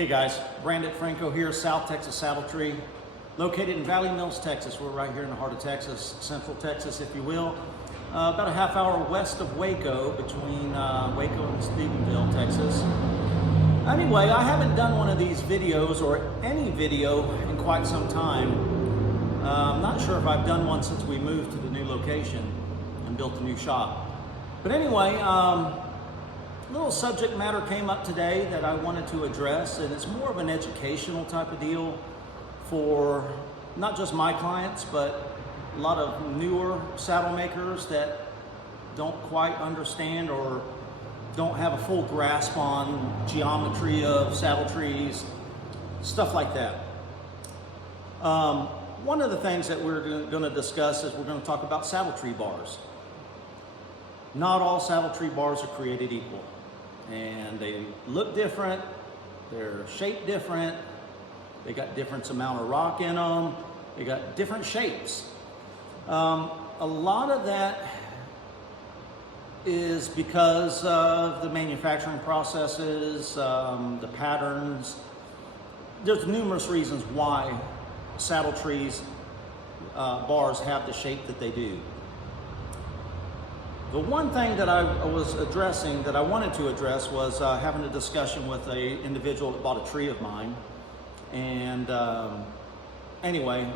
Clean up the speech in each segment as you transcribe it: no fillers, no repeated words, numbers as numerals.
Hey guys, Brandon Franco here, South Texas Saddle Tree, located in Valley Mills, Texas. We're right here in the heart of Texas, Central Texas, if you will. About a half hour west of Waco, between Waco and Stephenville, Texas. Anyway, I haven't done one of these videos or any video in quite some time. I'm not sure if I've done one since we moved to the new location and built a new shop. But anyway, little subject matter came up today that I wanted to address, and it's more of an educational type of deal for not just my clients, but a lot of newer saddle makers that don't quite understand or don't have a full grasp on geometry of saddle trees, stuff like that. One of the things that we're going to discuss is we're going to talk about saddle tree bars. Not all saddle tree bars are created equal. And they look different, they're shaped different, they got different amount of rock in them, they got different shapes. A lot of that is because of the manufacturing processes, the patterns. There's numerous reasons why saddle trees bars have the shape that they do. The one thing that I was addressing, that I wanted to address, was having a discussion with an individual that bought a tree of mine. And anyway,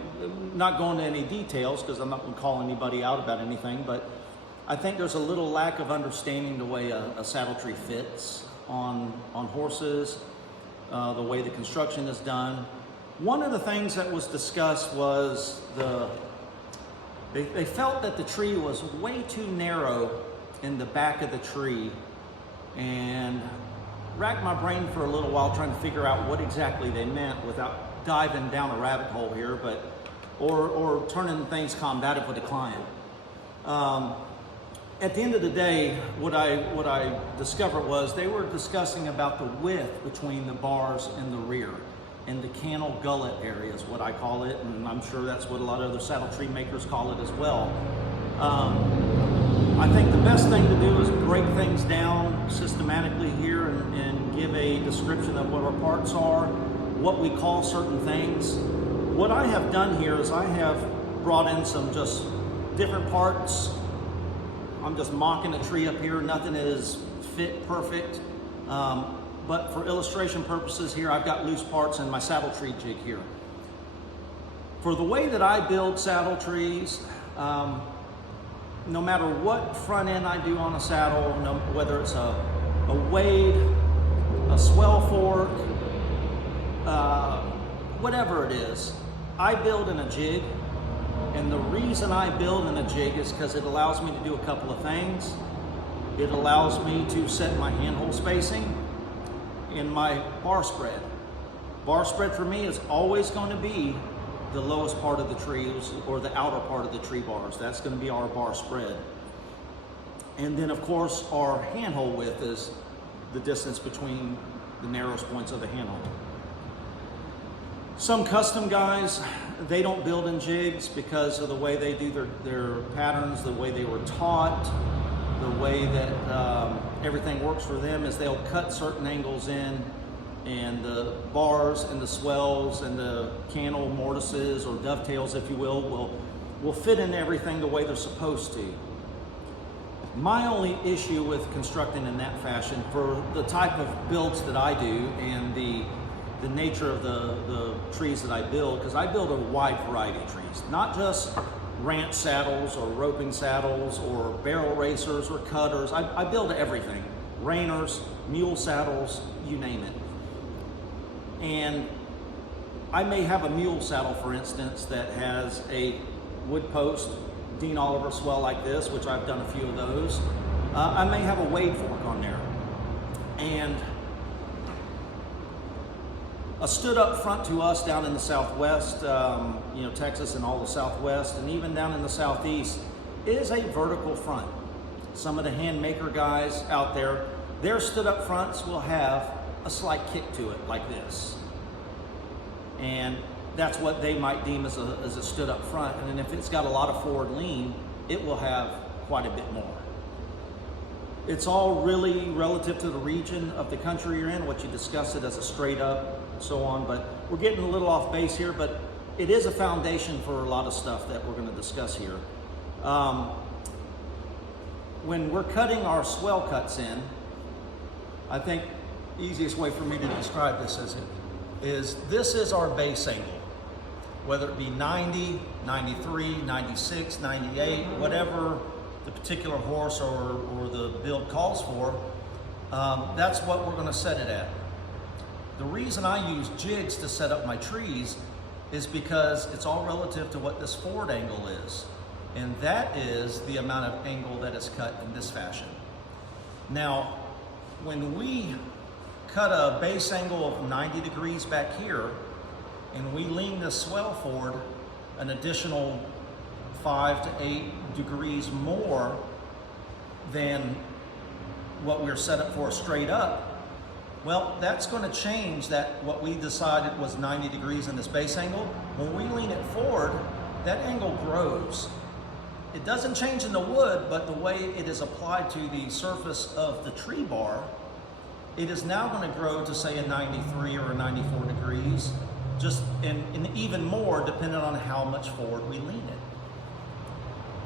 not going into any details because I'm not going to call anybody out about anything, but I think there's a little lack of understanding the way a saddle tree fits on horses, the way the construction is done. One of the things that was discussed was They felt that the tree was way too narrow in the back of the tree, and racked my brain for a little while trying to figure out what exactly they meant without diving down a rabbit hole here, or turning things combative with the client. At the end of the day, what I discovered was they were discussing about the width between the bars and the rear. And the cantle gullet area is what I call it, and I'm sure that's what a lot of other saddle tree makers call it as well. I think the best thing to do is break things down systematically here and give a description of what our parts are, what we call certain things. What I have done here is I have brought in some just different parts. I'm just mocking a tree up here. Nothing is fit perfect. But for illustration purposes here, I've got loose parts in my saddle tree jig here. For the way that I build saddle trees, no matter what front end I do on a saddle, whether it's a wade, a swell fork, whatever it is, I build in a jig. And the reason I build in a jig is because it allows me to do a couple of things. It allows me to set my handhole spacing in my bar spread. Bar spread for me is always going to be the lowest part of the trees, or the outer part of the tree bars. That's going to be our bar spread. And then of course our handhole width is the distance between the narrowest points of the handhole. Some custom guys, they don't build in jigs because of the way they do their patterns, the way they were taught, the way that everything works for them is they'll cut certain angles in, and the bars and the swells and the cantle mortises, or dovetails if you will fit in everything the way they're supposed to. My only issue with constructing in that fashion, for the type of builds that I do and the nature of the trees that I build, because I build a wide variety of trees, not just ranch saddles or roping saddles or barrel racers or cutters. I build everything. Reiners, mule saddles, you name it. And I may have a mule saddle, for instance, that has a wood post, Dean Oliver swell like this, which I've done a few of those. I may have a wade fork on there. And a stood up front to us down in the Southwest, Texas and all the Southwest, and even down in the Southeast, is a vertical front. Some of the hand maker guys out there, their stood up fronts will have a slight kick to it like this. And that's what they might deem as a stood up front. And then if it's got a lot of forward lean, it will have quite a bit more. It's all really relative to the region of the country you're in, what you discuss it as a straight up, so on. But we're getting a little off base here, but it is a foundation for a lot of stuff that we're going to discuss here. When we're cutting our swell cuts in, I think the easiest way for me to describe this is this is our base angle. Whether it be 90, 93, 96, 98, whatever the particular horse or the build calls for, that's what we're going to set it at. The reason I use jigs to set up my trees is because it's all relative to what this forward angle is. And that is the amount of angle that is cut in this fashion. Now, when we cut a base angle of 90 degrees back here, and we lean this swell forward an additional 5 to 8 degrees more than what we're set up for straight up, well, that's going to change that what we decided was 90 degrees in this base angle. When we lean it forward, that angle grows. It doesn't change in the wood, but the way it is applied to the surface of the tree bar, it is now going to grow to say a 93 or a 94 degrees, just and even more depending on how much forward we lean it.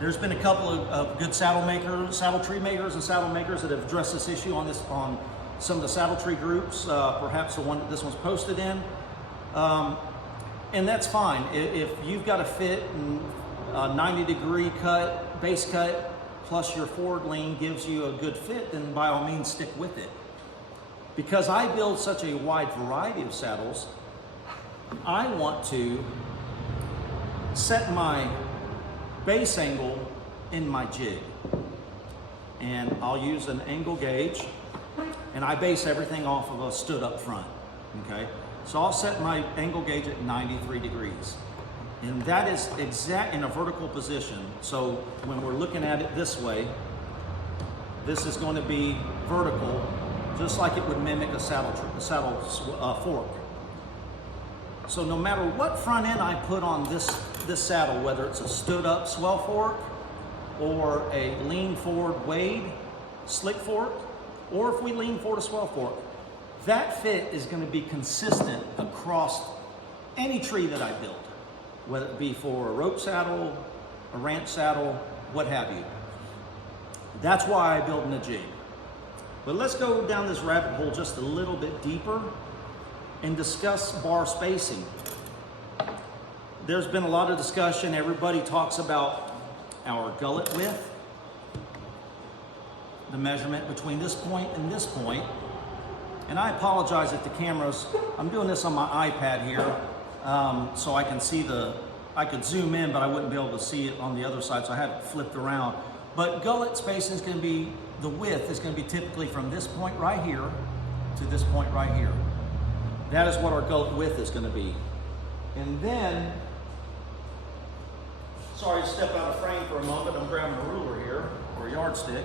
There's been a couple of good saddle tree makers and saddle makers that have addressed this issue on some of the saddle tree groups, perhaps the one that this one's posted in. And that's fine. If you've got a fit and a 90 degree cut, base cut, plus your forward lean gives you a good fit, then by all means stick with it. Because I build such a wide variety of saddles, I want to set my base angle in my jig. And I'll use an angle gauge, and I base everything off of a stood up front, okay? So I'll set my angle gauge at 93 degrees. And that is exact in a vertical position. So when we're looking at it this way, this is going to be vertical, just like it would mimic a saddle fork. So no matter what front end I put on this saddle, whether it's a stood up swell fork or a lean forward wade slick fork, or if we lean forward a swell fork, that fit is going to be consistent across any tree that I build, whether it be for a rope saddle, a ranch saddle, what have you. That's why I build in a jig. But let's go down this rabbit hole just a little bit deeper and discuss bar spacing. There's been a lot of discussion. Everybody talks about our gullet width, the measurement between this point and this point. And I apologize if the cameras, I'm doing this on my iPad here, so I can see I could zoom in, but I wouldn't be able to see it on the other side, so I had it flipped around. But gullet spacing is going to be, the width is going to be typically from this point right here to this point right here. That is what our gullet width is going to be. And then, sorry to step out of frame for a moment, I'm grabbing a ruler here, or a yardstick.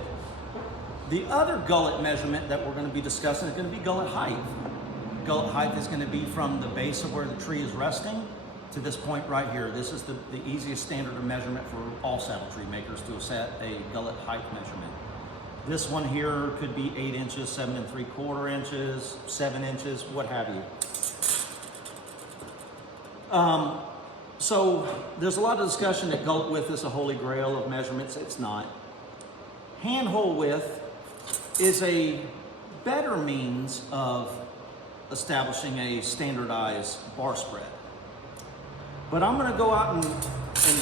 The other gullet measurement that we're going to be discussing is going to be gullet height. Gullet height is going to be from the base of where the tree is resting to this point right here. This is the easiest standard of measurement for all saddle tree makers to set a gullet height measurement. This one here could be 8 inches, 7 3/4 inches, 7 inches, what have you. So there's a lot of discussion that gullet width is a holy grail of measurements. It's not. Handhole width is a better means of establishing a standardized bar spread. But I'm going to go out and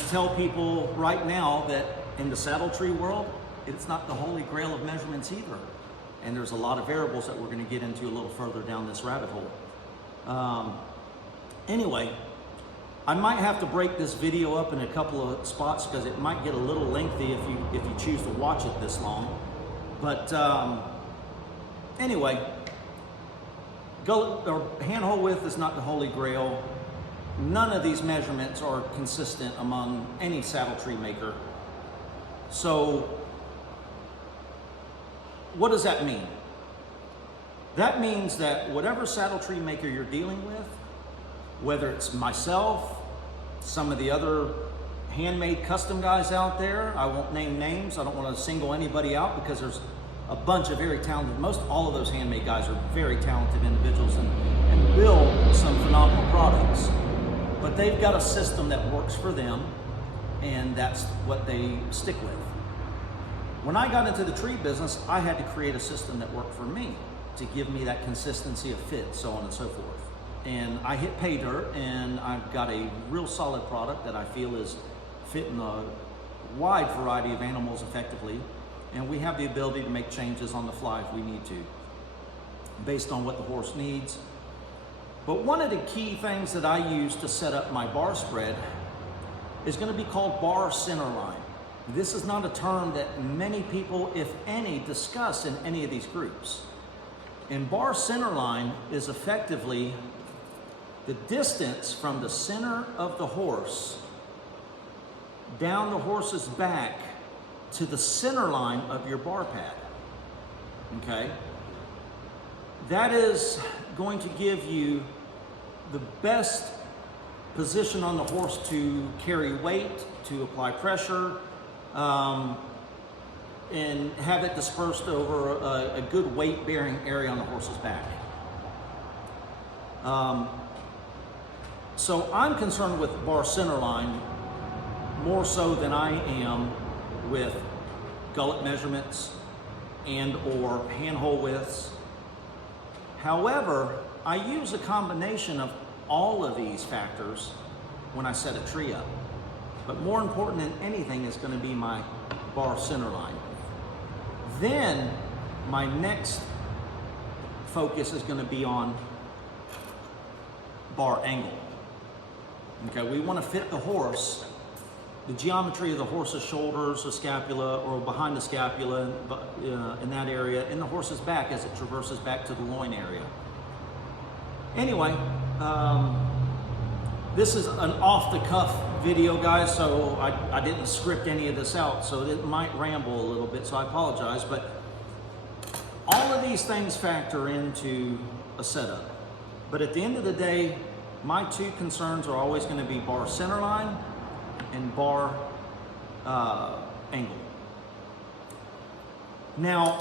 tell people right now that in the saddle tree world, it's not the holy grail of measurements either. And there's a lot of variables that we're going to get into a little further down this rabbit hole. Anyway, I might have to break this video up in a couple of spots because it might get a little lengthy if you choose to watch it this long. But anyway, gullet or handhole width is not the holy grail. None of these measurements are consistent among any saddle tree maker. So what does that mean? That means that whatever saddle tree maker you're dealing with, whether it's myself, some of the other handmade custom guys out there, I won't name names, I don't want to single anybody out because there's a bunch of very talented, most all of those handmade guys are very talented individuals and build some phenomenal products. But they've got a system that works for them, and that's what they stick with. When I got into the tree business, I had to create a system that worked for me to give me that consistency of fit, so on and so forth. And I hit pay dirt, and I've got a real solid product that I feel is fitting a wide variety of animals effectively. And we have the ability to make changes on the fly if we need to, based on what the horse needs. But one of the key things that I use to set up my bar spread is going to be called bar center line. This is not a term that many people, if any, discuss in any of these groups. And bar center line is effectively the distance from the center of the horse down the horse's back to the center line of your bar pad. Okay? That is going to give you the best position on the horse to carry weight, to apply pressure, and have it dispersed over a good weight-bearing area on the horse's back. So I'm concerned with bar center line more so than I am with gullet measurements and or handhole widths. However, I use a combination of all of these factors when I set a tree up. But more important than anything is going to be my bar center line. Then my next focus is going to be on bar angle. Okay, we want to fit the horse, the geometry of the horse's shoulders, the scapula, or behind the scapula in that area, in the horse's back as it traverses back to the loin area. Anyway, this is an off-the-cuff video, guys, so I didn't script any of this out, so it might ramble a little bit, so I apologize, but all of these things factor into a setup. But at the end of the day, my two concerns are always going to be bar center line and bar angle. Now,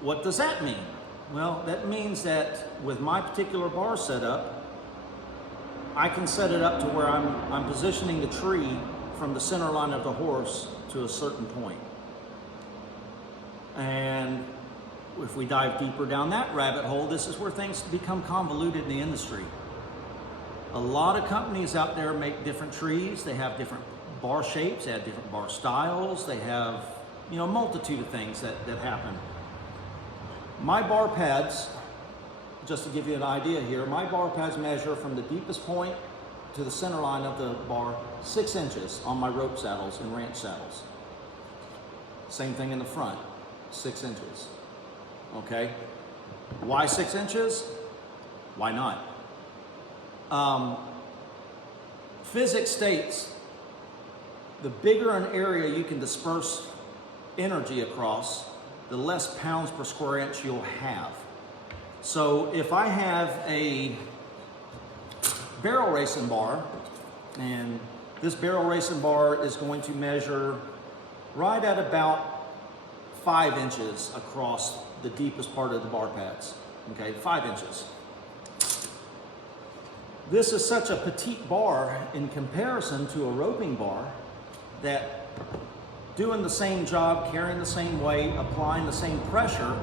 what does that mean? Well, that means that with my particular bar setup, I can set it up to where I'm positioning the tree from the center line of the horse to a certain point. And if we dive deeper down that rabbit hole, this is where things become convoluted in the industry. A lot of companies out there make different trees. They have different bar shapes, they have different bar styles, they have, you know, a multitude of things that happen. My bar pads, just to give you an idea here, my bar pads measure from the deepest point to the center line of the bar 6 inches on my rope saddles and ranch saddles. Same thing in the front, 6 inches. Okay? Why 6 inches? Why not? Physics states the bigger an area you can disperse energy across, the less pounds per square inch you'll have. So if I have a barrel racing bar, and this barrel racing bar is going to measure right at about 5 inches across the deepest part of the bar pads, okay, 5 inches. This is such a petite bar in comparison to a roping bar that doing the same job, carrying the same weight, applying the same pressure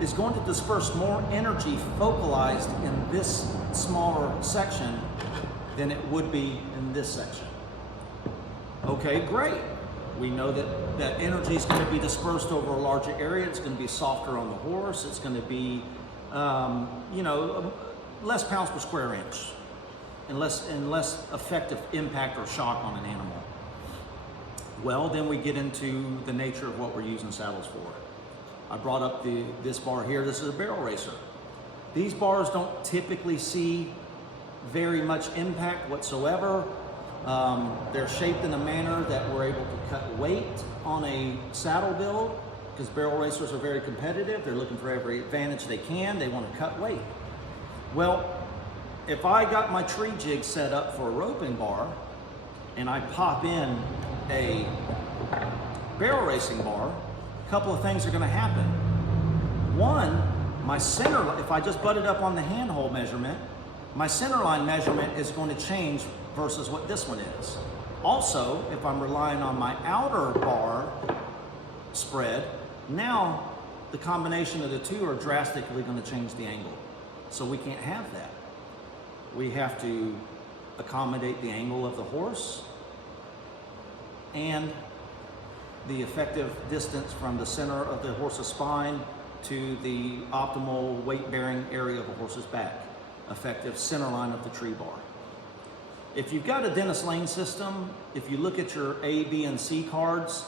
is going to disperse more energy focalized in this smaller section than it would be in this section. Okay, great. We know that energy is going to be dispersed over a larger area. It's going to be softer on the horse. It's going to be, you know, less pounds per square inch and less effective impact or shock on an animal. Well, then we get into the nature of what we're using saddles for. I brought up this bar here. This is a barrel racer. These bars don't typically see very much impact whatsoever. They're shaped in a manner that we're able to cut weight on a saddle build, because barrel racers are very competitive. They're looking for every advantage they can. They want to cut weight. Well, if I got my tree jig set up for a roping bar and I pop in a barrel racing bar, a couple of things are going to happen. One, my center, if I just butt it up on the handhold measurement, my center line measurement is going to change versus what this one is. Also, if I'm relying on my outer bar spread, now the combination of the two are drastically going to change the angle. So we can't have that. We have to accommodate the angle of the horse and the effective distance from the center of the horse's spine to the optimal weight-bearing area of a horse's back, effective center line of the tree bar. If you've got a Dennis Lane system, if you look at your A, B, and C cards,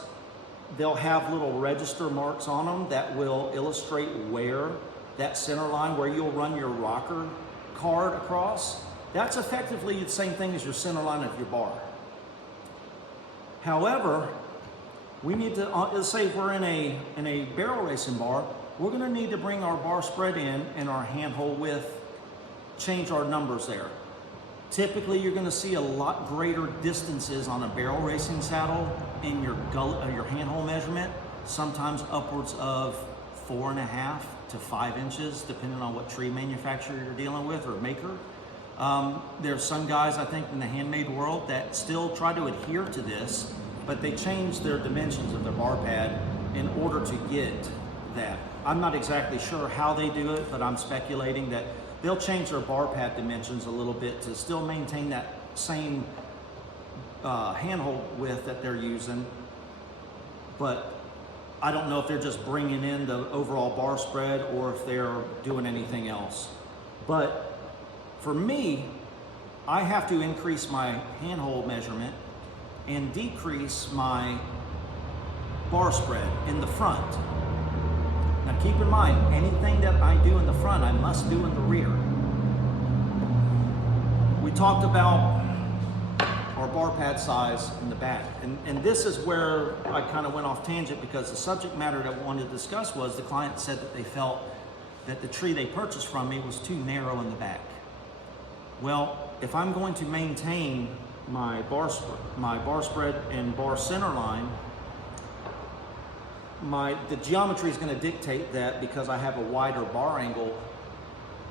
they'll have little register marks on them that will illustrate where that center line, where you'll run your rocker card across. That's effectively the same thing as your center line of your bar. However, we need to, let's say if we're in a barrel racing bar, we're gonna need to bring our bar spread in and our handhold width, change our numbers there. Typically, you're gonna see a lot greater distances on a barrel racing saddle in your handhold measurement, sometimes upwards of 4.5 to 5 inches, depending on what tree manufacturer you're dealing with or maker. There's some guys, I think, in the handmade world that still try to adhere to this, but they change their dimensions of their bar pad in order to get that. I'm not exactly sure how they do it, but I'm speculating that they'll change their bar pad dimensions a little bit to still maintain that same handhold width that they're using, but I don't know if they're just bringing in the overall bar spread or if they're doing anything else. But for me, I have to increase my handhold measurement and decrease my bar spread in the front. Now keep in mind, anything that I do in the front, I must do in the rear. We talked about our bar pad size in the back. And this is where I kind of went off tangent, because the subject matter that I wanted to discuss was the client said that they felt that the tree they purchased from me was too narrow in the back. Well, if I'm going to maintain my bar spread and bar center line, the geometry is going to dictate that, because I have a wider bar angle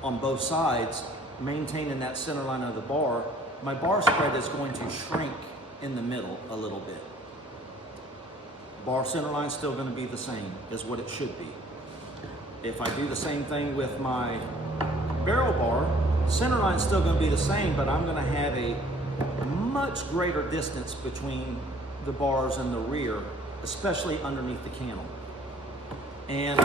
on both sides, maintaining that center line of the bar, my bar spread is going to shrink in the middle a little bit. Bar center line is still going to be the same as what it should be. If I do the same thing with my barrel bar, center line is still going to be the same, but I'm going to have a much greater distance between the bars and the rear, especially underneath the cantle. And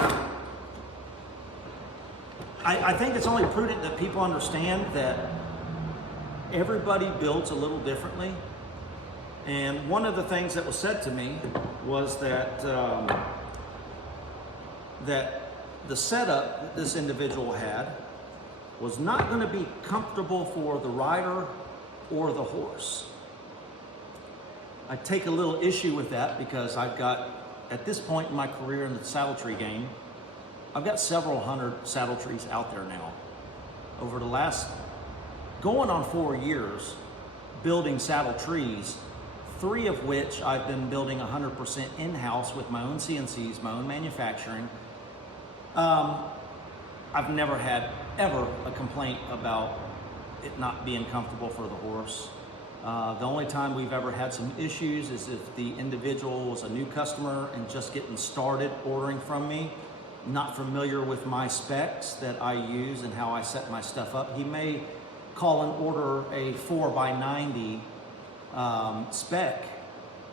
I think it's only prudent that people understand that everybody builds a little differently. And one of the things that was said to me was that that the setup that this individual had was not going to be comfortable for the rider or the horse. I take a little issue with that, because I've got, at this point in my career in the saddle tree game, I've got several hundred saddle trees out there now. Over the last, going on 4 years, building saddle trees, 3 of which I've been building 100% in-house with my own CNCs, my own manufacturing. I've never had ever a complaint about it not being comfortable for the horse. The only time we've ever had some issues is if the individual was a new customer and just getting started ordering from me, not familiar with my specs that I use and how I set my stuff up. He may call and order a 4x90 spec,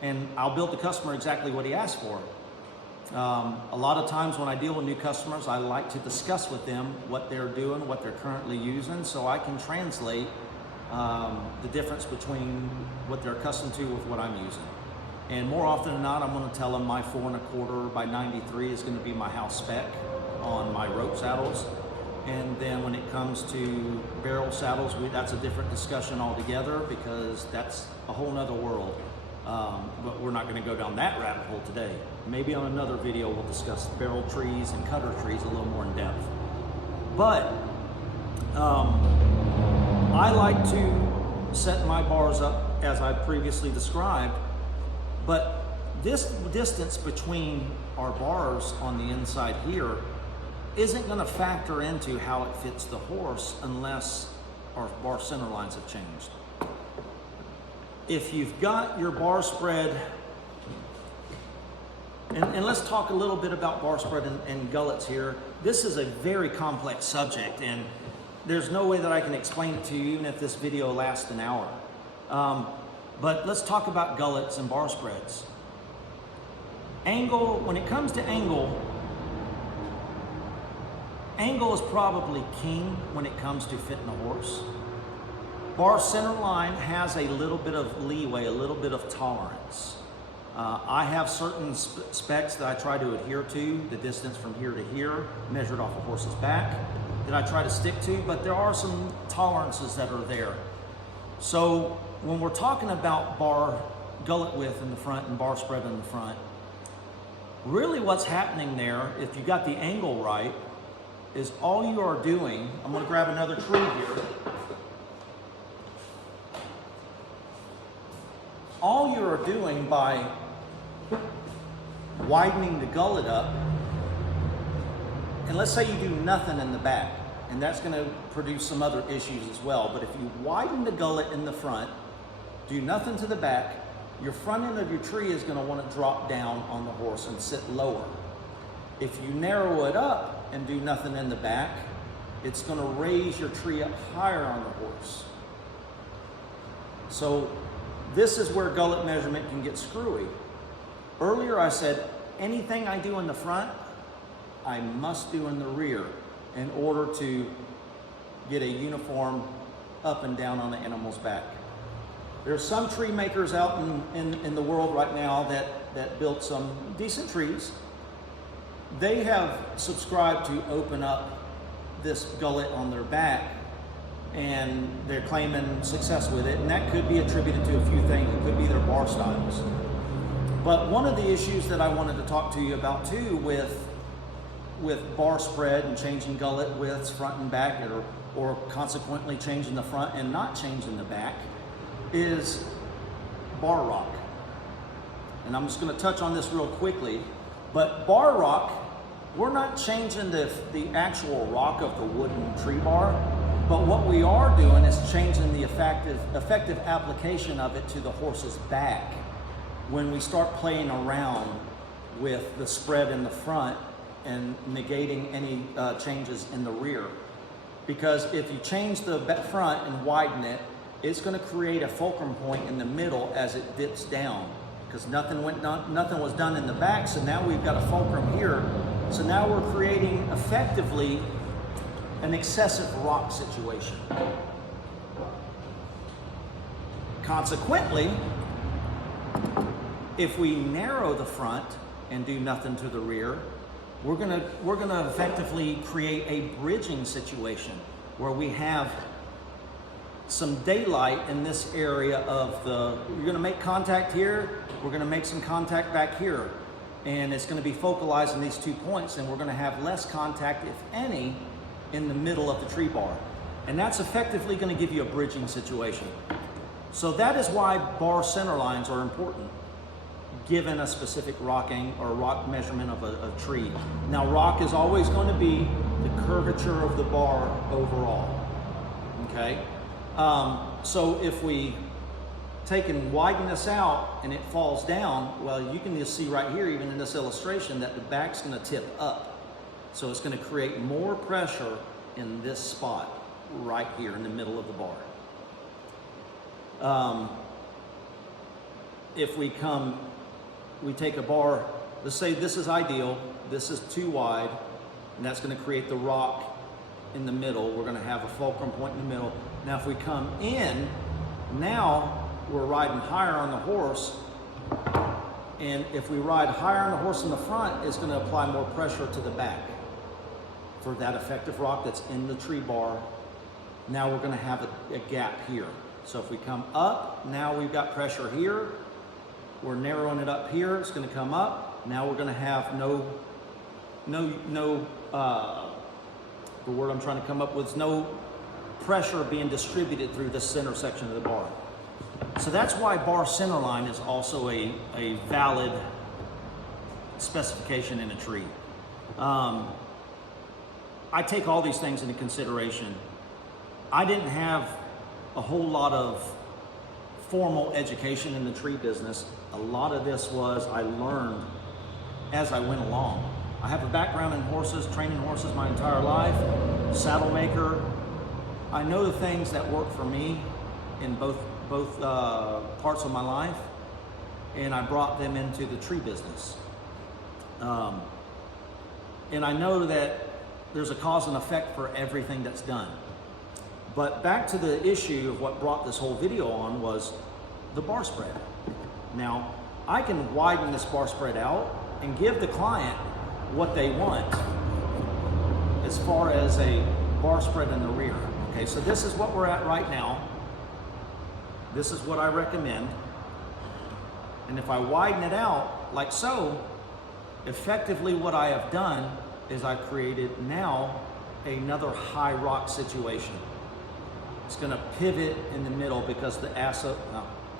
and I'll build the customer exactly what he asked for. A lot of times when I deal with new customers, I like to discuss with them what they're doing, what they're currently using, so I can translate the difference between what they're accustomed to with what I'm using. And more often than not, I'm going to tell them my 4.25x93 is going to be my house spec on my rope saddles. And then when it comes to barrel saddles, that's a different discussion altogether, because that's a whole nother world. But we're not going to go down that rabbit hole today. Maybe on another video we'll discuss barrel trees and cutter trees a little more in depth. But I like to set my bars up as I previously described, but this distance between our bars on the inside here isn't going to factor into how it fits the horse unless our bar center lines have changed. If you've got your bar spread, and let's talk a little bit about bar spread and gullets here. This is a very complex subject, and there's no way that I can explain it to you even if this video lasts an hour. But let's talk about gullets and bar spreads. Angle, when it comes to angle is probably king when it comes to fitting a horse. Bar center line has a little bit of leeway, a little bit of tolerance. I have certain specs that I try to adhere to, the distance from here to here, measured off a horse's back, that I try to stick to, but there are some tolerances that are there. So when we're talking about bar gullet width in the front and bar spread in the front, really what's happening there, if you got the angle right, is all you are doing, I'm gonna grab another tree here. All you are doing by widening the gullet up, and let's say you do nothing in the back, and that's gonna produce some other issues as well, but if you widen the gullet in the front, do nothing to the back, your front end of your tree is gonna wanna drop down on the horse and sit lower. If you narrow it up and do nothing in the back, it's gonna raise your tree up higher on the horse. So this is where gullet measurement can get screwy. Earlier I said, anything I do in the front, I must do in the rear in order to get a uniform up and down on the animal's back. There's some tree makers out in the world right now that built some decent trees. They have subscribed to open up this gullet on their back, and they're claiming success with it, and that could be attributed to a few things. It could be their bar styles. But one of the issues that I wanted to talk to you about too with bar spread and changing gullet widths front and back, or consequently changing the front and not changing the back, is bar rock. And I'm just going to touch on this real quickly, but bar rock, we're not changing the actual rock of the wooden tree bar, but what we are doing is changing the effective application of it to the horse's back when we start playing around with the spread in the front and negating any changes in the rear. Because if you change the front and widen it, it's going to create a fulcrum point in the middle as it dips down, because nothing was done in the back, so now we've got a fulcrum here. So now we're creating effectively an excessive rock situation. Consequently, if we narrow the front and do nothing to the rear, we're gonna effectively create a bridging situation where we have some daylight in this area of you're gonna make contact here, we're gonna make some contact back here, and it's gonna be focalized in these 2 points, and we're gonna have less contact, if any, in the middle of the tree bar. And that's effectively gonna give you a bridging situation. So that is why bar center lines are important, given a specific rocking or rock measurement of a tree. Now, rock is always going to be the curvature of the bar overall, okay? So if we take and widen this out and it falls down, well, you can just see right here, even in this illustration, that the back's going to tip up. So it's going to create more pressure in this spot right here in the middle of the bar. If we take a bar, let's say this is ideal, this is too wide, and that's going to create the rock in the middle. We're going to have a fulcrum point in the middle. Now if we come in, now we're riding higher on the horse, and if we ride higher on the horse in the front, it's going to apply more pressure to the back for that effective rock that's in the tree bar. Now we're going to have a gap here. So if we come up, now we've got pressure here. We're narrowing it up here. It's going to come up. Now we're going to have the word I'm trying to come up with is no pressure being distributed through the center section of the bar. So that's why bar center line is also a valid specification in a tree. I take all these things into consideration. I didn't have a whole lot of formal education in the tree business. A lot of this was I learned as I went along. I have a background in horses, training horses my entire life, saddle maker. I know the things that work for me in both parts of my life, and I brought them into the tree business. And I know that there's a cause and effect for everything that's done. But back to the issue of what brought this whole video on was the bar spread. Now, I can widen this bar spread out and give the client what they want as far as a bar spread in the rear. Okay, so this is what we're at right now. This is what I recommend. And if I widen it out like so, effectively what I have done is I created now another high rock situation. It's gonna pivot in the middle because the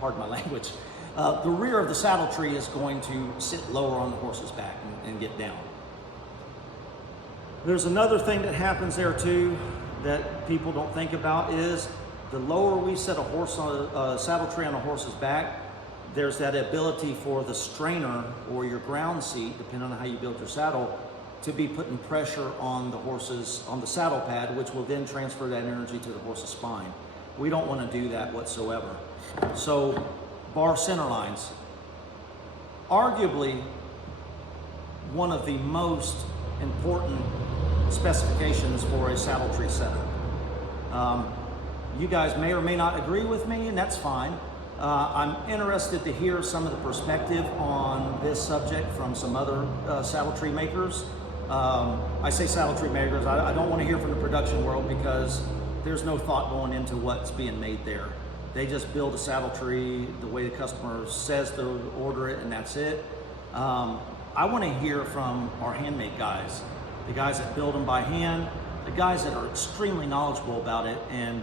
pardon my language, the rear of the saddle tree is going to sit lower on the horse's back and get down. There's another thing that happens there too that people don't think about is the lower we set a horse on a saddle tree on a horse's back, there's that ability for the strainer or your ground seat, depending on how you build your saddle, to be putting pressure on the saddle pad, which will then transfer that energy to the horse's spine. We don't want to do that whatsoever. So bar center lines, arguably one of the most important specifications for a saddle tree setup. You guys may or may not agree with me, and that's fine. I'm interested to hear some of the perspective on this subject from some other saddle tree makers. I say saddle tree makers, I don't want to hear from the production world because there's no thought going into what's being made there. They just build a saddle tree the way the customer says to order it, and that's it. I want to hear from our handmade guys, the guys that build them by hand, the guys that are extremely knowledgeable about it and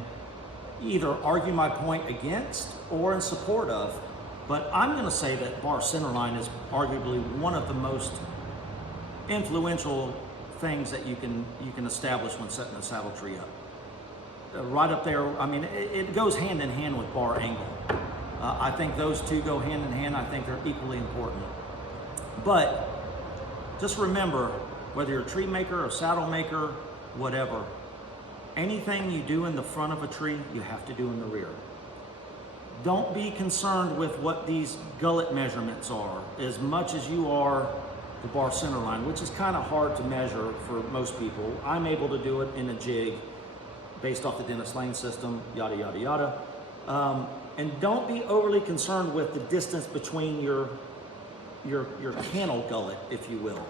either argue my point against or in support of. But I'm going to say that bar centerline is arguably one of the most influential things that you can establish when setting a saddle tree up. Right up there, I mean, it goes hand in hand with bar angle. I think those two go hand in hand. I think they're equally important. But just remember, whether you're a tree maker, a saddle maker, whatever, anything you do in the front of a tree, you have to do in the rear. Don't be concerned with what these gullet measurements are as much as you are the bar center line, which is kind of hard to measure for most people. I'm able to do it in a jig based off the Dennis Lane system, yada, yada, yada. And don't be overly concerned with the distance between your cannel gullet, if you will.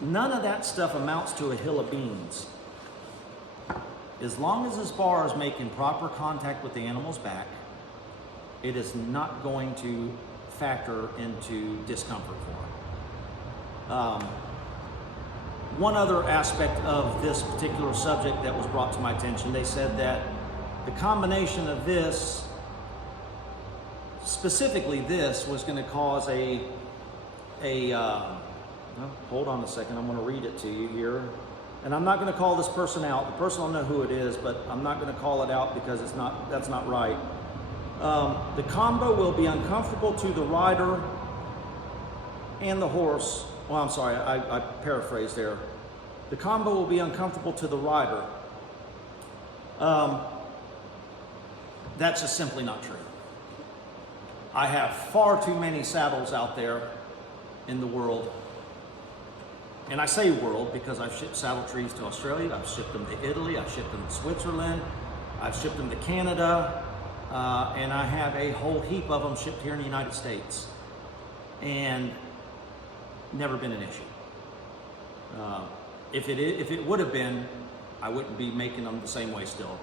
None of that stuff amounts to a hill of beans. As long as this bar is making proper contact with the animal's back, it is not going to factor into discomfort for him. One other aspect of this particular subject that was brought to my attention, they said that the combination of this, specifically this, was going to cause hold on a second, I'm going to read it to you here. And I'm not going to call this person out. The person will know who it is, but I'm not going to call it out because that's not right. The combo will be uncomfortable to the rider and the horse. Well, I'm sorry, I paraphrased there. The combo will be uncomfortable to the rider. That's just simply not true. I have far too many saddles out there in the world. And I say world because I've shipped saddle trees to Australia, I've shipped them to Italy, I've shipped them to Switzerland, I've shipped them to Canada, and I have a whole heap of them shipped here in the United States. And never been an issue. If it would have been, I wouldn't be making them the same way still.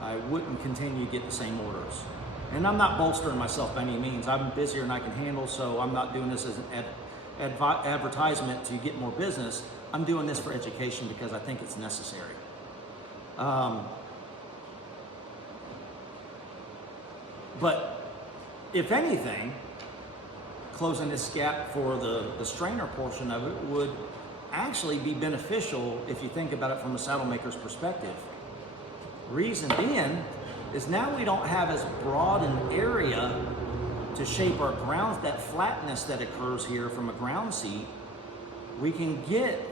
I wouldn't continue to get the same orders. And I'm not bolstering myself by any means. I'm busier than I can handle, so I'm not doing this as an advertisement to get more business. I'm doing this for education because I think it's necessary. But if anything, closing this gap for the strainer portion of it would actually be beneficial if you think about it from a saddle maker's perspective. Reason being is now we don't have as broad an area to shape our ground, that flatness that occurs here from a ground seat. We can get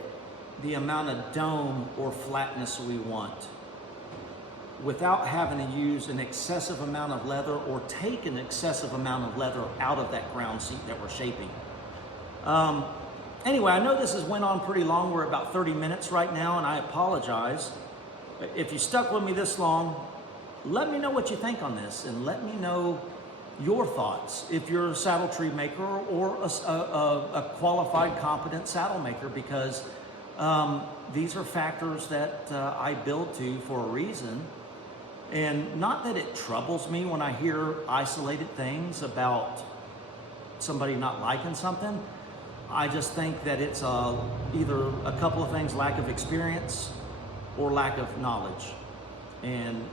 the amount of dome or flatness we want without having to use an excessive amount of leather or take an excessive amount of leather out of that ground seat that we're shaping. Anyway, I know this has went on pretty long. We're about 30 minutes right now, and I apologize. If you stuck with me this long, let me know what you think on this, and let me know your thoughts if you're a saddle tree maker or a qualified, competent saddle maker, because these are factors that I build to for a reason. And not that it troubles me when I hear isolated things about somebody not liking something. I just think that it's either a couple of things: lack of experience or lack of knowledge. And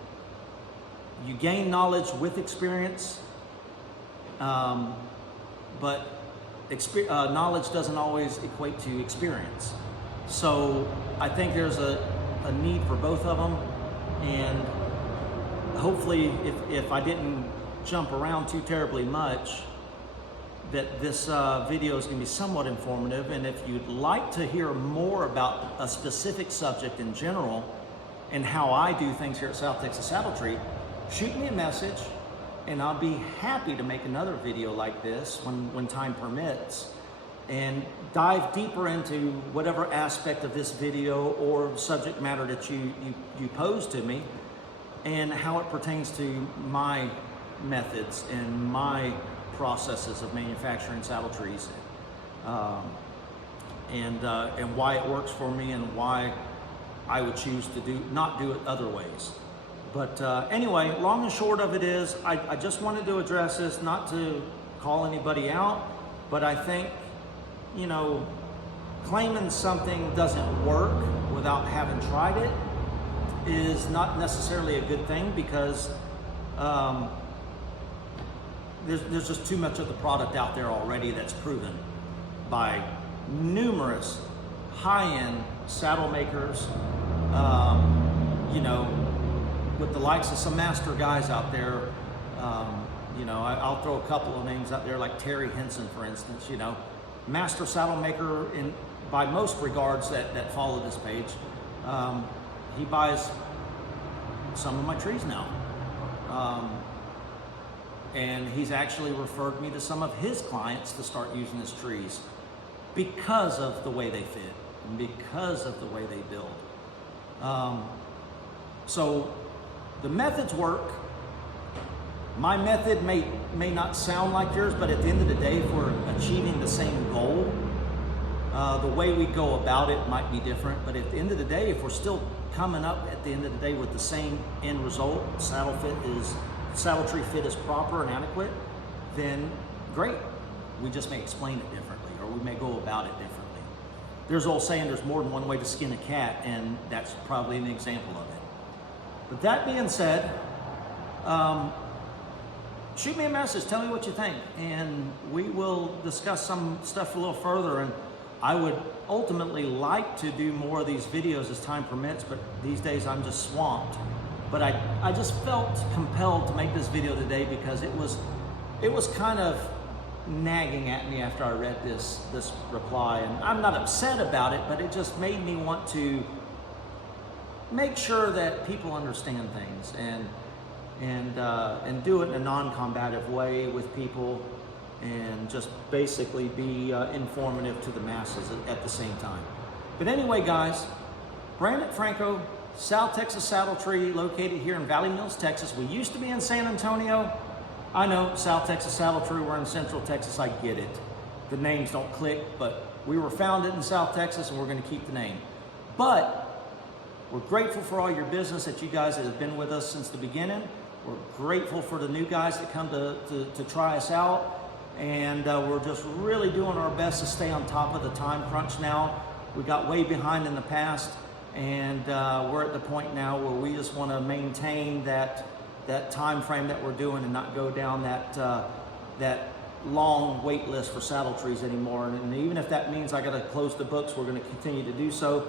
you gain knowledge with experience, but knowledge doesn't always equate to experience. So I think there's a need for both of them. And hopefully, if I didn't jump around too terribly much, that this video is going to be somewhat informative. And if you'd like to hear more about a specific subject in general and how I do things here at South Texas Saddle Tree, shoot me a message and I'll be happy to make another video like this when time permits, and dive deeper into whatever aspect of this video or subject matter that you pose to me, and how it pertains to my methods and my processes of manufacturing saddle trees, and why it works for me and why I would choose to not do it other ways. But anyway, long and short of it is, I just wanted to address this, not to call anybody out, but I think, you know, claiming something doesn't work without having tried it is not necessarily a good thing, because there's just too much of the product out there already that's proven by numerous high-end saddle makers, you know, with the likes of some master guys out there. You know, I'll throw a couple of names out there, like Terry Henson, for instance, you know, master saddle maker by most regards that follow this page. He buys some of my trees now. And he's actually referred me to some of his clients to start using his trees because of the way they fit and because of the way they build. So the methods work. My method may not sound like yours, but at the end of the day, if we're achieving the same goal, the way we go about it might be different. But at the end of the day, if we're still coming up at the end of the day with the same end result, saddle tree fit is proper and adequate, then great. We just may explain it differently, or we may go about it differently. There's old saying, there's more than one way to skin a cat, and that's probably an example of it. But that being said, shoot me a message, tell me what you think, and we will discuss some stuff a little further. And I would ultimately like to do more of these videos as time permits, but these days I'm just swamped. But I just felt compelled to make this video today because it was kind of nagging at me after I read this reply. And I'm not upset about it, but it just made me want to make sure that people understand things and do it in a non-combative way with people, and just basically be informative to the masses at the same time. But anyway, guys, Brandon Franco, South Texas Saddle Tree, located here in Valley Mills, Texas. We used to be in San Antonio. I know, South Texas Saddle Tree, we're in Central Texas, I get it. The names don't click, but we were founded in South Texas and we're gonna keep the name. But we're grateful for all your business that you guys that have been with us since the beginning. We're grateful for the new guys that come to try us out. And we're just really doing our best to stay on top of the time crunch now. We got way behind in the past, and we're at the point now where we just want to maintain that time frame that we're doing and not go down that long wait list for saddle trees anymore. And even if that means I got to close the books, we're going to continue to do so.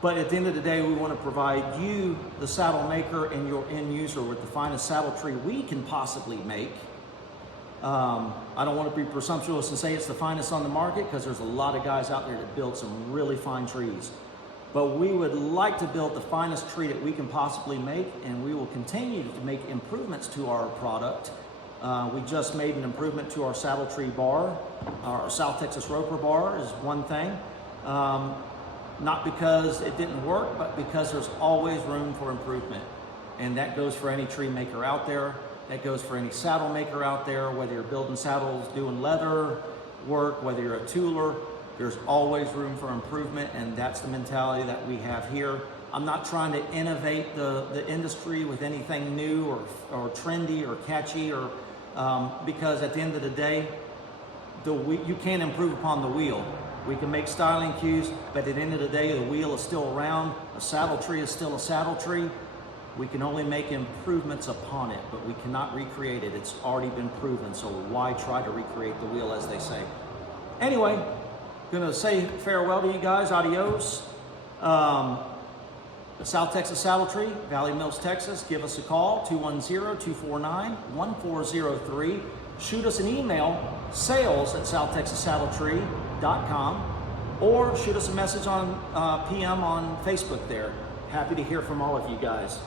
But at the end of the day, we want to provide you, the saddle maker, and your end user with the finest saddle tree we can possibly make. I don't want to be presumptuous and say it's the finest on the market, because there's a lot of guys out there that build some really fine trees. But we would like to build the finest tree that we can possibly make, and we will continue to make improvements to our product. We just made an improvement to our saddle tree bar. Our South Texas roper bar is one thing. Not because it didn't work, but because there's always room for improvement. And that goes for any tree maker out there. That goes for any saddle maker out there, whether you're building saddles, doing leather work, whether you're a tooler, there's always room for improvement, and that's the mentality that we have here. I'm not trying to innovate the industry with anything new or trendy or catchy, or because at the end of the day, you can't improve upon the wheel. We can make styling cues, but at the end of the day, the wheel is still around. A saddle tree is still a saddle tree. We can only make improvements upon it, but we cannot recreate it. It's already been proven, so why try to recreate the wheel, as they say? Anyway, gonna say farewell to you guys, adios. South Texas Saddle Tree, Valley Mills, Texas. Give us a call, 210-249-1403. Shoot us an email, sales@southtexassaddletree.com, or shoot us a message on PM on Facebook there. Happy to hear from all of you guys.